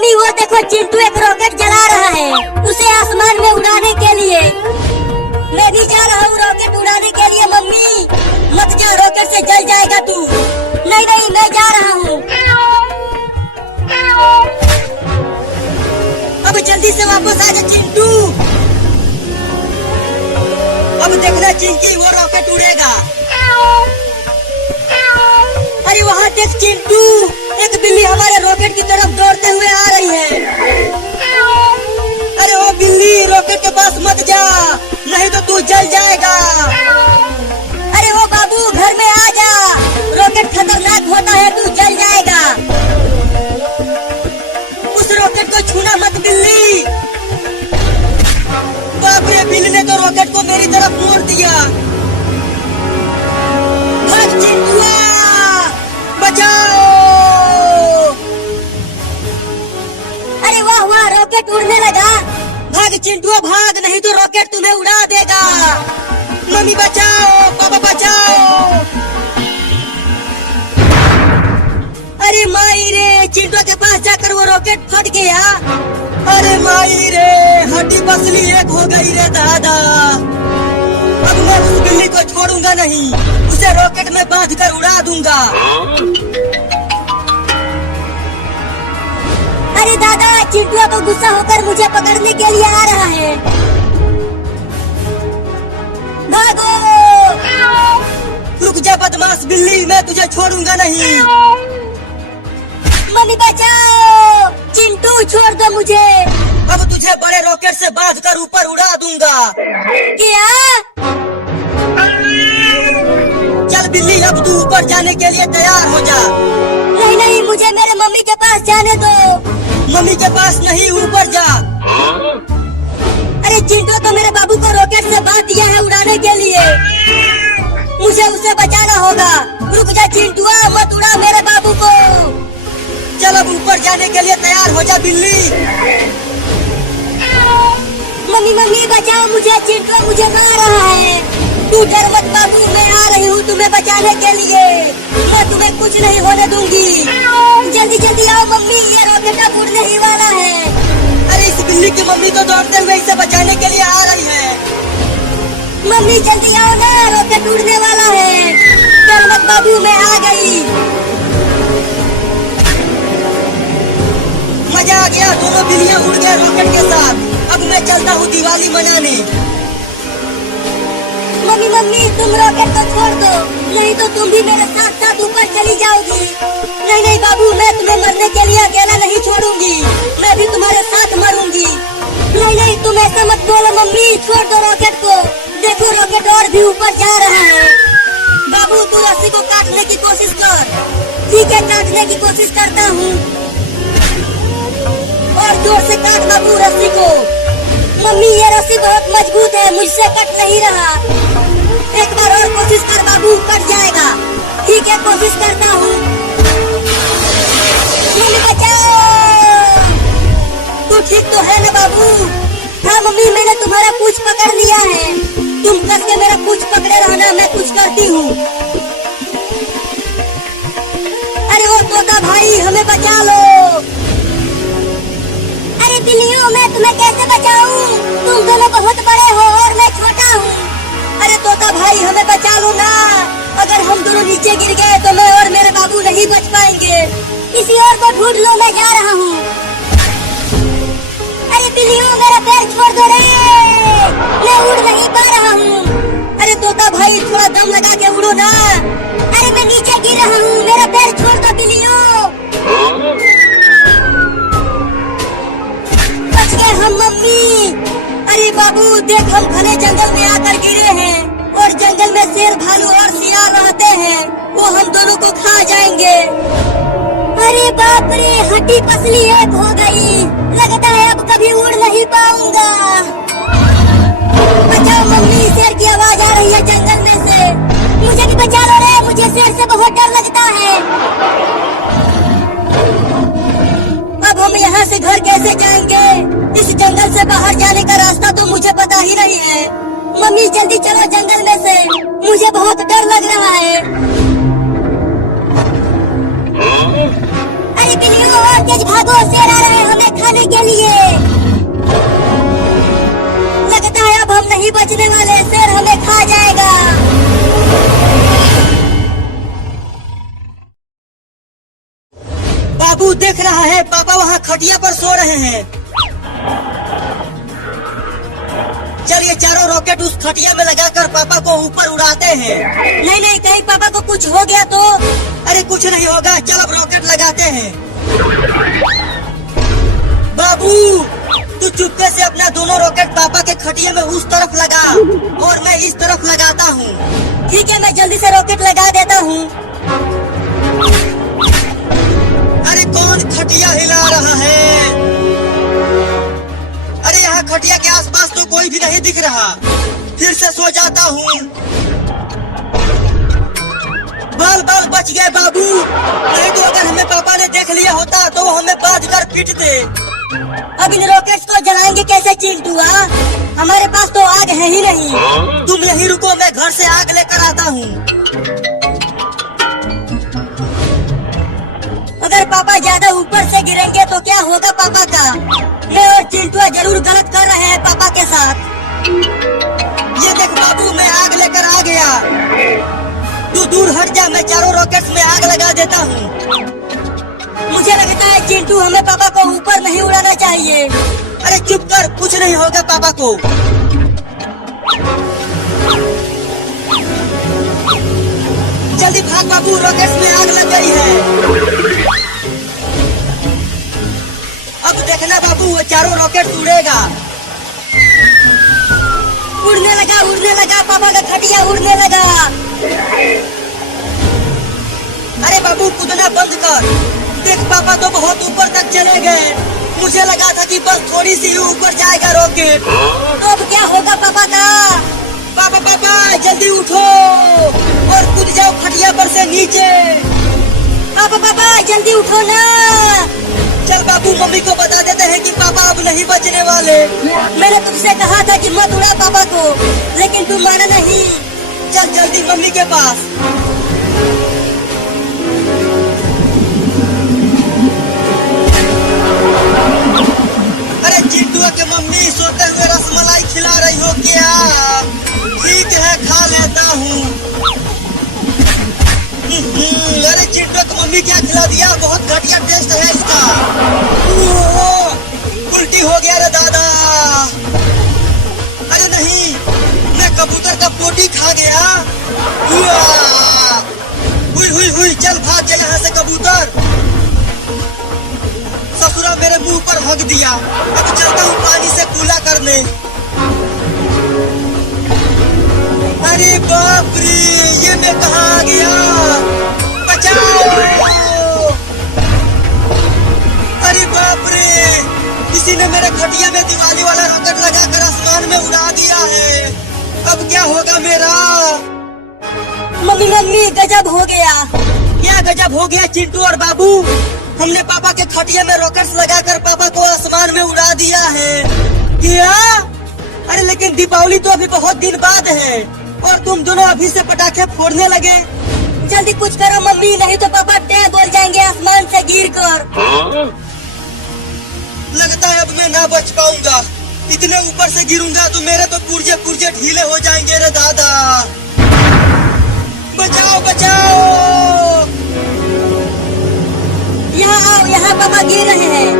Mummy वो देखो चिंटू एक रॉकेट जला रहा है उसे आसमान में उड़ाने के लिए। मैं भी जा रहा हूँ रॉकेट उड़ाने के लिए। मम्मी मत जा, रॉकेट से जल जाएगा तू। नहीं नहीं मैं जा रहा हूँ। अब जल्दी से वापस आ जा चिंटू। अब देखना चिंकी वो रॉकेट उड़ेगा। अरे वहाँ देख चिंटू, एक बिल्ली हमारे रॉकेट की तरफ दौड़ते हुए आ रही है। अरे वो बिल्ली रॉकेट के पास मत जा, नहीं तो तू जल जाएगा। अरे वो बाबू घर में आ जा, रॉकेट खतरनाक होता है, तू जल जाएगा। उस रॉकेट को छूना मत बिल्ली। बाप रे, बिल्ली ने तो रॉकेट को मेरी तरफ मोड़ दिया। भाग चिंटुआ, बचाओ। अरे वाह वाह, रॉकेट उड़ने लगा। भाग चिंटुआ भाग, नहीं तो रॉकेट तुम्हें उड़ा देगा। मम्मी बचाओ, पापा बचाओ। अरे माई रे, चिंटुआ के पास जाकर वो रॉकेट फट गया। अरे माई रे, हड्डी पसली एक हो गई रे दादा। अब मैं उस बिल्ली को छोड़ूंगा नहीं, उसे रॉकेट में बांध कर उड़ा दूंगा। अरे दादा, चिंटुआ तो गुस्सा होकर मुझे पकड़ने के लिए आ रहा है। भागो। रुक जा बदमाश बिल्ली, मैं तुझे छोड़ूंगा नहीं। मम्मी बचाओ, चिंटू छोड़ दो मुझे। अब तुझे बड़े रॉकेट से बांध कर ऊपर उड़ा दूंगा। क्या? चल बिल्ली, अब तू ऊपर जाने के लिए तैयार हो जा। नहीं नहीं, मुझे मेरे मम्मी के पास जाने दो। मम्मी के पास नहीं, ऊपर जा। अरे चिंटू तो मेरे बाबू को रॉकेट से बांध दिया है उड़ाने के लिए, मुझे उसे बचाना होगा। रुक जा चिंटुआ, मत उड़ा मेरे बाबू को। चल अब ऊपर जाने के लिए तैयार हो जा बिल्ली। मम्मी मम्मी बचाओ मुझे, चिंटुआ मुझे मार रहा है। तू डर मत बाबू, मैं आ रही हूँ तुम्हें बचाने के लिए। मैं तुम्हें कुछ नहीं होने दूंगी। जल्दी जल्दी आओ मम्मी, ये रॉकेट अब उड़ने ही वाला है। अरे इस बिल्ली की मम्मी तो दौड़ते हुए इसे बचाने के लिए आ रही है। मम्मी जल्दी आओ ना, रॉकेट उड़ने वाला है। डर मत बाबू, मैं आ गई। मजा आ गया, दोनों बिल्लियाँ उड़ गए रॉकेट के साथ। अब मैं चलता हूँ दिवाली मनाने। मम्मी मम्मी तुम रॉकेट को छोड़ दो, नहीं तो तुम भी मेरे साथ साथ ऊपर चली जाओगी। नहीं नहीं बाबू, मैं तुम्हें मरने के लिए अकेला नहीं छोड़ूंगी, मैं भी तुम्हारे साथ मरूंगी। नहीं नहीं तुम ऐसा मत बोलो मम्मी, छोड़ दो रॉकेट को। देखो रॉकेट और भी ऊपर जा रहा है। बाबू तू रस्सी को काटने की कोशिश कर। ठीक है, काटने की कोशिश करता हूँ। और जोर से काट बाबू रस्सी को। मम्मी ये रस्सी बहुत मजबूत है, मुझसे कट नहीं रहा। एक बार और कोशिश कर बाबू, कट जाएगा। ठीक है, कोशिश करता हूँ। मम्मी बचाओ। तू ठीक तो है ना बाबू? हाँ मम्मी, मैंने तुम्हारा पूंछ पकड़ लिया है। तुम कस के मेरा पूंछ पकड़े रहना, मैं कुछ करती हूँ। अरे वो तोता भाई, हमें बचा लो। अरे बिल्लियों, मैं तुम्हें कैसे बचाऊं? तुम दोनों बहुत बड़े हो और मैं छोटा हूँ। अरे तोता भाई, हमें बचा लो ना। अगर हम दोनों नीचे गिर गए तो मैं और मेरे बाबू नहीं बच पाएंगे। किसी और को ढूंढ लो, मैं जा रहा हूँ। अरे बिल्लियों, मेरा पैर छोड़ दो रे, मैं उड़ नहीं पा रहा हूँ। अरे तोता भाई, थोड़ा दम लगा के उड़ो ना। अरे मैं नीचे गिर रहा हूँ, मेरा पैर छोड़ दो बिल्लियों। बच गए हम मम्मी। अरे बाबू देख, हम घने जंगल में आकर गिरे हैं और जंगल में शेर, भालू और सियार रहते हैं, वो हम दोनों को खा जाएंगे। अरे बाप रे, हड्डी पसली एक हो गई, लगता है अब कभी उड़ नहीं पाऊंगा। बचाओ मम्मी, शेर की आवाज आ रही है जंगल में से। मुझे भी बचा लो रे, मुझे शेर से बहुत डर लगता है। अब हम यहाँ से घर कैसे जाएंगे? इस जंगल से बाहर जाने का रास्ता तो मुझे पता ही नहीं है। मम्मी जल्दी चलो जंगल में से, मुझे बहुत डर लग रहा है। अरे बिल्लियों और तेज भागो, शेर आ रहे हैं। बचने वाले, शेर हमें खा जाएगा। बाबू देख रहा है, पापा वहाँ खटिया पर सो रहे हैं। चलिए चारों रॉकेट उस खटिया में लगाकर पापा को ऊपर उड़ाते हैं। नहीं नहीं, कहीं पापा को कुछ हो गया तो? अरे कुछ नहीं होगा, चल अब रॉकेट लगाते हैं। बाबू तू चुपके से अपना दोनों रॉकेट पापा के खटिया में उस तरफ लगा और मैं इस तरफ लगाता हूँ। ठीक है, मैं जल्दी से रॉकेट लगा देता हूँ। अरे कौन खटिया हिला रहा है? अरे यहाँ खटिया के आसपास तो कोई भी नहीं दिख रहा। फिर से सो जाता हूँ। बाल बाल बच गए बाबू, नहीं तो अगर हमें पापा ने देख लिया होता तो वो हमें बांध कर पीटते। अब इन रॉकेट्स को जलाएंगे कैसे चिंटू? हमारे पास तो आग है ही नहीं। तुम यहीं रुको, मैं घर से आग लेकर आता हूँ। अगर पापा ज्यादा ऊपर से गिरेंगे तो क्या होगा पापा का? मैं और चिंटू जरूर गलत कर रहे हैं पापा के साथ। ये देख बाबू, मैं आग लेकर आ गया। तू दूर हट जा, मैं चारों रॉकेट्स में आग लगा देता हूँ। मुझे लगता है चिंटू हमें पापा को ऊपर नहीं उड़ाना चाहिए। अरे चुप कर, कुछ नहीं होगा पापा को। जल्दी भाग बाबू, रॉकेट्स में आग लग गई है। अब देखना बाबू, वो चारों रॉकेट उड़ेगा। उड़ने लगा पापा का खटिया उड़ने लगा। अरे बाबू कूदना बंद कर, देख पापा तो बहुत ऊपर तक चले गए। मुझे लगा था कि बस थोड़ी सी ऊपर जाएगा रॉकेट। तो अब क्या होगा पापा का? पापा जल्दी उठो और कूद जाओ खटिया पर से नीचे। पापा जल्दी उठो ना। चल बाबू, मम्मी को बता देते हैं कि पापा अब नहीं बचने वाले। मैंने तुमसे कहा था कि मत उड़ा पापा को, लेकिन तुम माना नहीं। चल जल्दी मम्मी के पास। अरे चिंटू के मम्मी सोते हुए रसमलाई खिला रही हो क्या? ठीक है, खा लेता हूँ। अरे चिंटू की मम्मी क्या खिला दिया? बहुत घटिया टेस्ट है इसका। उल्टी हो गया रे दादा। अरे नहीं, मैं कबूतर का पोटी खा गया। हुई, चल भाग जा यहाँ से कबूतर। ससुरा मेरे मुंह पर हक दिया। अब चलता हूँ पानी से कूला करने। अरे बाप रे, ये मैं कहाँ आ गया? बचाओ! अरे बाप रे, किसी ने मेरे खटिया में दिवाली वाला रॉकेट लगाकर आसमान में उड़ा दिया है। अब क्या होगा मेरा? मम्मी गजब हो गया। क्या गजब हो गया चिंटू और बाबू? हमने पापा के खटिया में रॉकेट्स लगाकर पापा को आसमान में उड़ा दिया है। क्या? अरे लेकिन दीपावली तो अभी बहुत दिन बाद है और तुम दोनों अभी से पटाखे फोड़ने लगे। जल्दी कुछ करो मम्मी, नहीं तो पापा टैं बोल जाएंगे आसमान से गिरकर। लगता है अब मैं ना बच पाऊंगा। इतने ऊपर से गिरूंगा तो मेरे तो पुर्जे ढीले हो जाएंगे रे दादा। बचाओ! यहाँ आओ, यहाँ पापा गिर रहे हैं।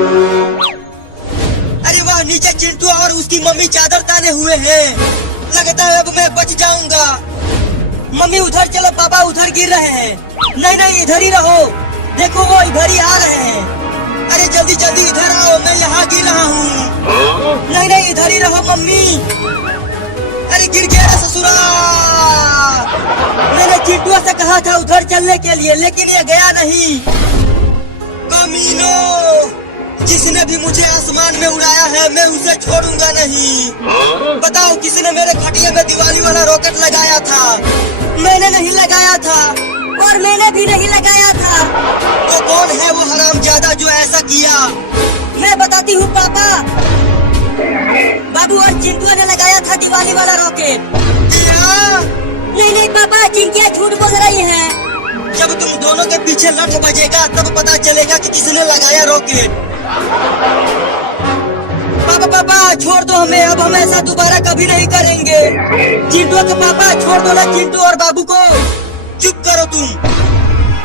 अरे वाह, नीचे चिंटू और उसकी मम्मी चादर ताने हुए हैं। लगता है अब मैं बच जाऊंगा। मम्मी उधर चलो, पापा उधर गिर रहे हैं। नहीं, इधर ही रहो। देखो वो इधर ही आ रहे हैं। अरे जल्दी इधर आओ, मैं यहाँ गिर रहा हूँ। नहीं, इधर ही रहो मम्मी। अरे गिर गया ससुरा। मैंने चिंटू से कहा था उधर चलने के लिए, लेकिन ये गया नहीं। कमीनो, जिसने भी मुझे आसमान में उड़ाया है मैं उसे छोड़ूंगा नहीं। बताओ किसने मेरे खटिया में दिवाली वाला रॉकेट लगाया था? मैंने नहीं लगाया था और मैंने भी नहीं लगाया था। तो कौन है वो हरामजादा जो ऐसा किया? मैं बताती हूँ पापा। बाबू और चिंटू ने लगाया था दिवाली वाला रॉकेट। नहीं पापा, चिंकिया झूठ बोल रही है। जब तुम दोनों के पीछे लठ बजेगा तब पता चलेगा कि किसने लगाया रॉकेट। पापा छोड़ दो हमें, अब हम ऐसा दोबारा कभी नहीं करेंगे। चिंटू के पापा छोड़ दो ना चिंटू और बाबू को। चुप करो तुम,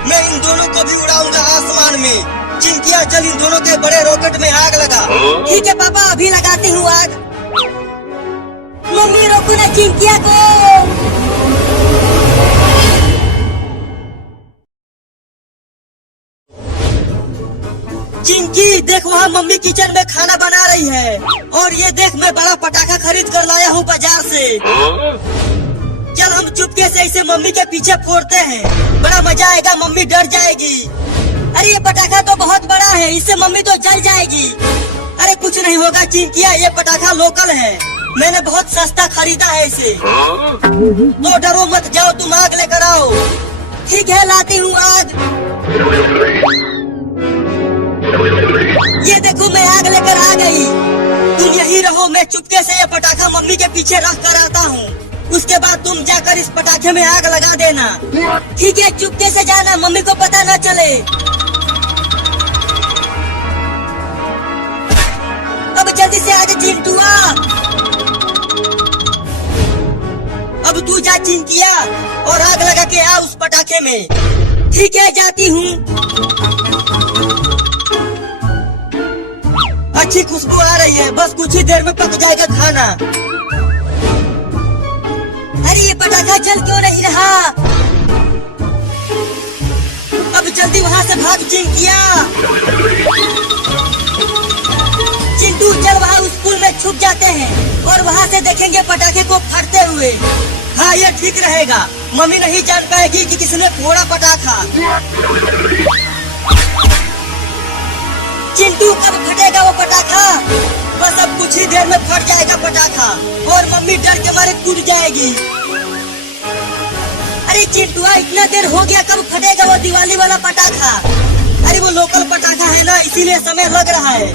मैं इन दोनों को भी उड़ाऊंगा आसमान में। चिंकिया चल इन दोनों के बड़े रॉकेट में आग लगा। ठीक है पापा, अभी लगाती हूँ आग। मम्मी रोको ना चिंकिया को। चिंकी देख, वहाँ मम्मी किचन में खाना बना रही है। और ये देख, मैं बड़ा पटाखा खरीद कर लाया हूँ बाजार से। चल हम चुपके से इसे मम्मी के पीछे फोड़ते हैं, बड़ा मजा आएगा, मम्मी डर जाएगी। अरे ये पटाखा तो बहुत बड़ा है, इससे मम्मी तो जल जाएगी। अरे कुछ नहीं होगा चिंकिया, ये पटाखा लोकल है, मैंने बहुत सस्ता खरीदा है इसे। तो डरो मत, जाओ तुम आग लेकर आओ। ठीक है, लाती हूँ आग। ये देखो मैं आग लेकर आ गई। तुम यही रहो, मैं चुपके से ये पटाखा मम्मी के पीछे रख कर आता हूँ। उसके बाद तुम जाकर इस पटाखे में आग लगा देना। ठीक है, चुपके से जाना, मम्मी को पता न चले। अब जल्दी से आगे चिंटुआ। अब तू जा चिंकिया और आग लगा के आ उस पटाखे में। ठीक है, जाती हूँ। अच्छी खुशबू आ रही है, बस कुछ ही देर में पक जाएगा खाना। अरे ये पटाखा जल क्यों नहीं रहा? अब जल्दी वहाँ से भाग चिंकिया। चिंटू चल वहाँ उस पुल में छुप जाते हैं और वहाँ से देखेंगे पटाखे को फटते हुए। हाँ ये ठीक रहेगा, मम्मी नहीं जान पाएगी कि किसने फोड़ा पटाखा। चिंटू कब फटेगा वो पटाखा? बस अब कुछ ही देर में फट जाएगा पटाखा और मम्मी डर के मारे कूद जाएगी। अरे चिंटुआ इतना देर हो गया, कब फटेगा वो दिवाली वाला पटाखा? अरे वो लोकल पटाखा है ना, इसीलिए समय लग रहा है।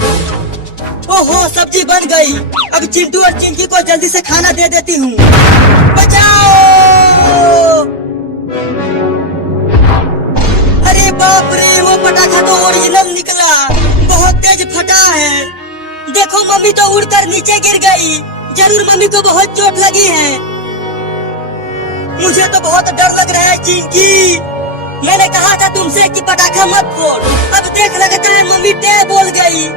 ओहो सब्जी बन गई। अब चिंटू और चिंकी को जल्दी से खाना दे देती हूँ। बचाओ! अरे बाप रे, वो पटाखा तो ओरिजिनल निकला, बहुत तेज फटा है। देखो मम्मी तो उड़कर नीचे गिर गई, जरूर मम्मी को बहुत चोट लगी है। मुझे तो बहुत डर लग रहा है चिंकी, मैंने कहा था तुमसे कि पटाखा मत फोड़। अब देख लगता है मम्मी टे बोल गई।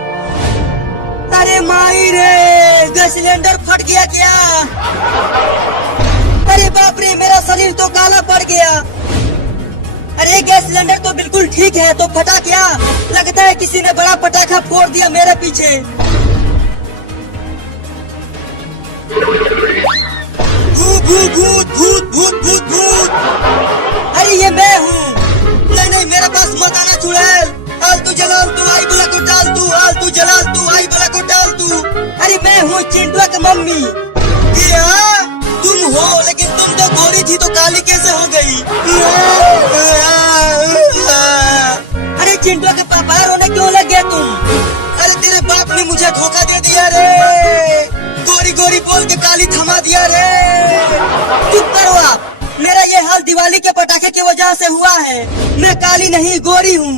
अरे माई रे, गैस सिलेंडर फट गया क्या? अरे बाप रे, मेरा शरीर तो काला पड़ गया। अरे गैस सिलेंडर तो बिल्कुल ठीक है, तो फटा क्या? लगता है किसी ने बड़ा पटाखा फोड़ दिया मेरे पीछे। भूत भूत भूत भूत भूत भूत। अरे ये मैं हूँ। नहीं मेरे पास मत आना चुड़ैल। आलतू जलाल तू, आई बला को डाल तू, आलतू जलाल तू, आई बला को डाल तू। अरे मैं हूँ चिंटुआ की मम्मी। क्या तुम हो? लेकिन तुम तो गोरी थी तो काली कैसे हो गई? अरे चिंटुआ के पापा रोने क्यों लग गए तुम? अरे तेरे बाप ने मुझे धोखा दे दिया रे, गोरी गोरी बोल के काली थमा दिया रे। चुप करो आप, मेरा ये हाल दिवाली के पटाखे की वजह से हुआ है। मैं काली नहीं गोरी हूँ।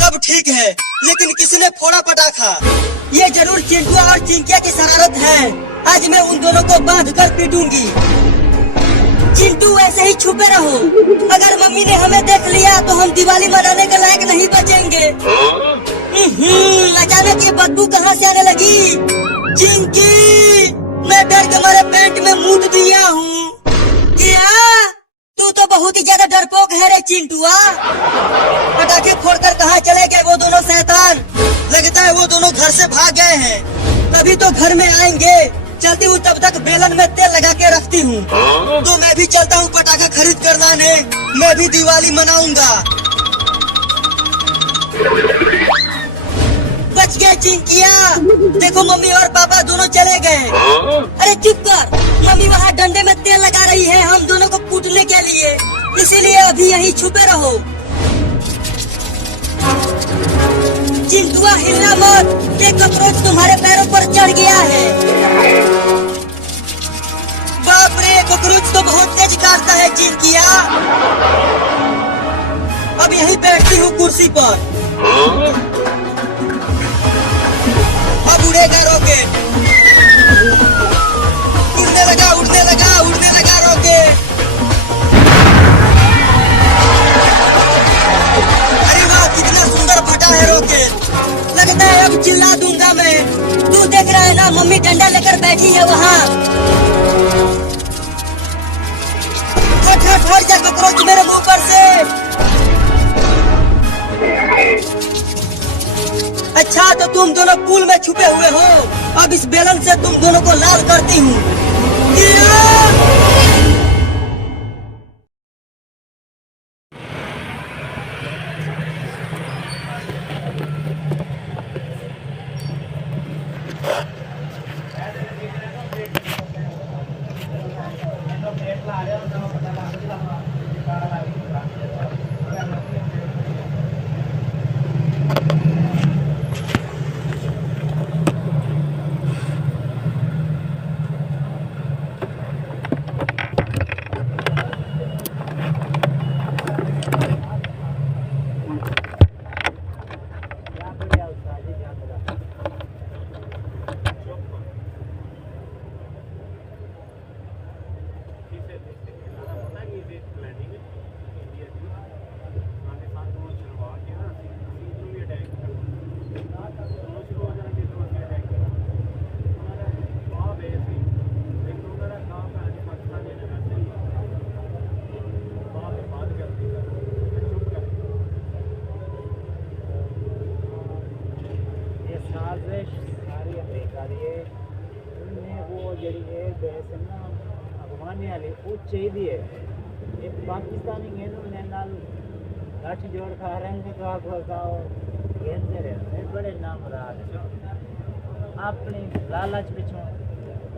तब ठीक है, लेकिन किसने फोड़ा पटाखा? ये जरूर चिंटुआ और चिंकिया की शरारत है। आज मैं उन दोनों को बांध कर पीटूंगी। चिंटू ऐसे ही छुपे रहो, अगर मम्मी ने हमें देख लिया तो हम दिवाली मनाने के लायक नहीं बचेंगे। अचानक ये बदबू कहाँ से आने लगी? चिंकी, मैं डर के मारे पैंट में मूत दिया हूँ। क्या? तू तो बहुत ही ज्यादा डरपोक है रे चिंटुआ। पटाखे फोड़कर कहाँ चले गए वो दोनों शैतान? लगता है वो दोनों घर से भाग गए हैं, तभी तो घर में आएंगे। चलती हूँ, तब तक बेलन में तेल लगा के रखती हूँ। तो मैं भी चलता हूँ पटाखा खरीद कर लाने, मैं भी दिवाली मनाऊंगा। बच गए चिंकिया। देखो मम्मी और पापा दोनों चले गए। अरे चुप कर, मम्मी वहाँ डंडे में तेल लगा रही है हम दोनों को कूटने के लिए, इसीलिए अभी यहीं छुपे रहो। चिंटुआ हिलना मत, ये कॉकरोच तुम्हारे पैरों पर चढ़ गया है। बाप रे, कॉकरोच तो बहुत तेज काटता है चिंकिया। अब यहीं बैठती हूँ कुर्सी पर। अब उड़ेगा रॉकेट। लगता है अब चिल्ला दूंगा मैं। तू देख रहा है ना, मम्मी डंडा लेकर बैठी है वहाँ। हट हट हट जा कॉकरोच मेरे मुंह पर से। अच्छा तो तुम दोनों पुल में छुपे हुए हो, अब इस बेलन से तुम दोनों को लाल करती हूँ। चाहिए एक पाकिस्तानी गेंदों ने नाल लाठी जोड़ खा रहे हैं तो आप बताओ गेंदे रहे बड़े नाम रहा है अपनी लालच पिछों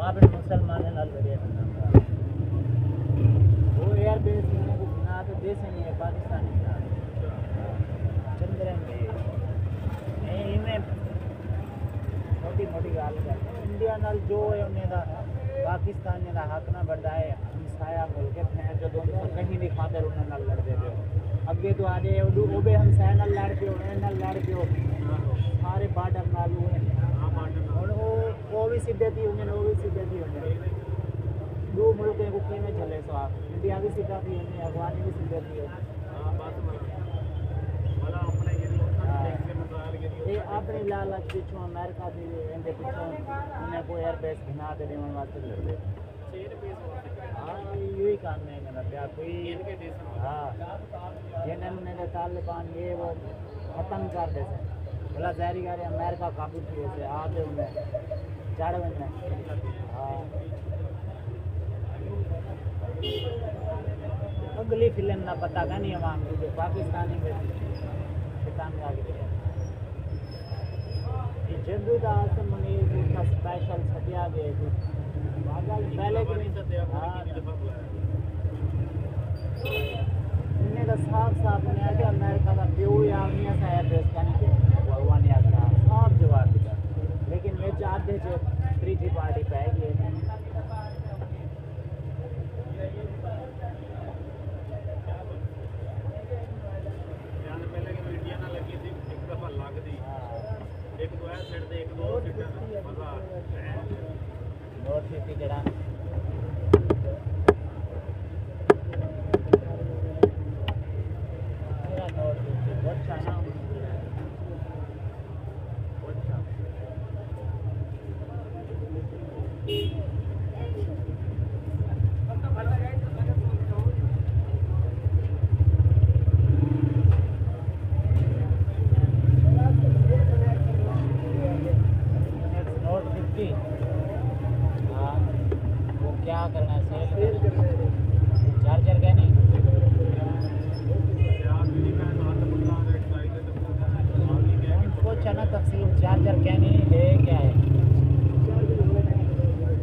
अपने मुसलमान नाल बड़े नाम रहा वो एयर बेस ने को ना तो देश नहीं है पाकिस्तानी ना चंद्रन में इनमें मोटी मोटी गाल करते इंडिया नाल जो है उन्हें पाकिस्तान ने हक ना बढ़ाए हमसाया मुल्क हैं जो दोनों कहीं भी खातर उन्हें न लड़ देते हो अगे तो आजे वो भी हमसाया न लड़ पियो न लड़ पियो सारे बार्डर नाल और वो भी सीधे थी उन्हें वो भी सीधे थी उन्हें दो मुल्क को में चले सो आप इंडिया भी सीधा थी उन्हें अफगानी भी सीधे थी ये अपने लालच पिछों अमेरिका थी इनके पिछों उन्हें कोई एयरबेस बना दे देने वास्ते लड़ते हाँ यही काम है मेरा प्यार कोई हाँ जिन्हें तालिबान ये वो ख़त्म कर देते भला जहरी गारे अमेरिका काबू थी वैसे आते उन्हें चढ़ उन्हें हाँ अगली फिल्म ना पता का नहीं आवाम को पाकिस्तानी में किसान आगे जदू का मनी का स्पेशल छटिया गए पहले के नहीं हाँ इन्हें का साफ साफ ने आके अमेरिका का प्यो यामिया सा एड्रेस करने के भगवान याद का साफ जवाब दिया लेकिन मैं चाहते थे त्रीजी पार्टी पे गए नोट 50 जड़ा मेरा नोट 50 बहुत अच्छा क्या करना है चार्जर क्या नहीं कुछ है ना तफसील चार्जर क्या नहीं है क्या है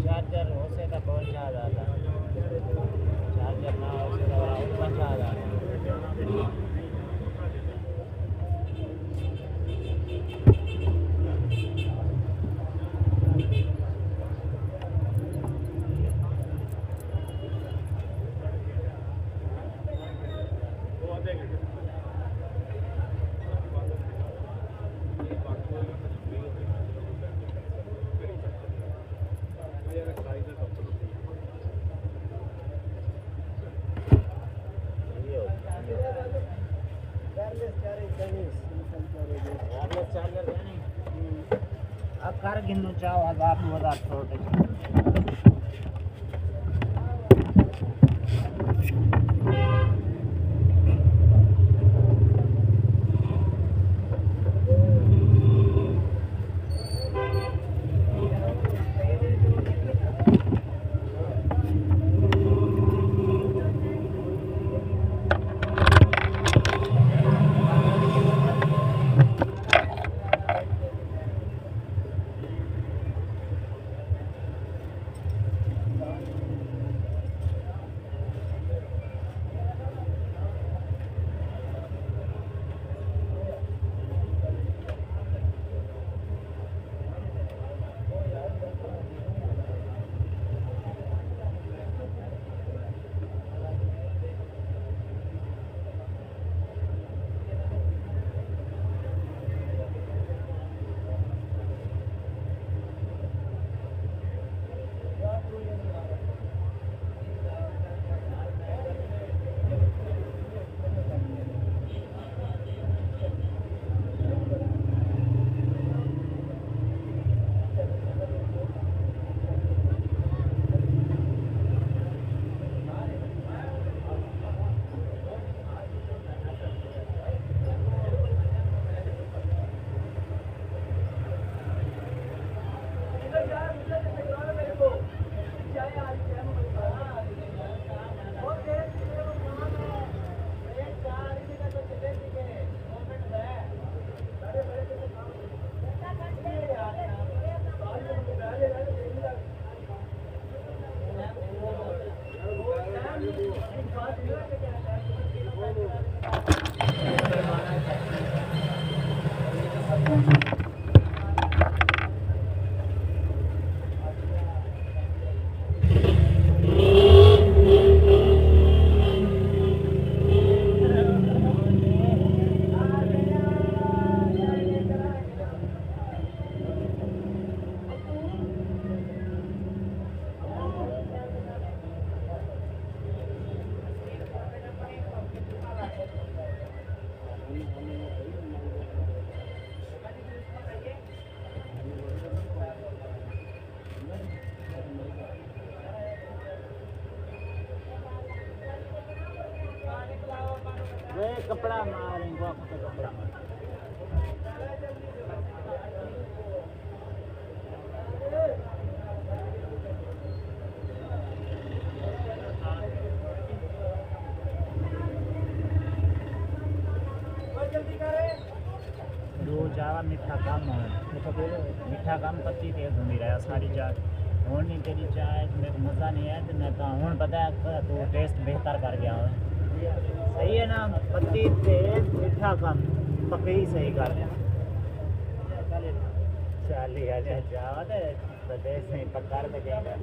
चार्जर हो से तो बहुत ज़्यादा चार्जर ना हो से तो बहुत ज़्यादा चार्जर क्या नहीं कर गिनो चाहो 1000 2000 छोटे कपड़ा मारेंगे कपड़ा दो जावा मीठा कम मीठा कम पत्ती तेज होनी रहा सारी चाय हूँ नहीं तेरी चाय मेरे को मज़ा नहीं है तो मैं तो हूँ पता है तो टेस्ट बेहतर कर गया है सही है ना पत्ती तेज मीठा कम पके ही सही कर चल जावा तो देश नहीं पकार में जाएगा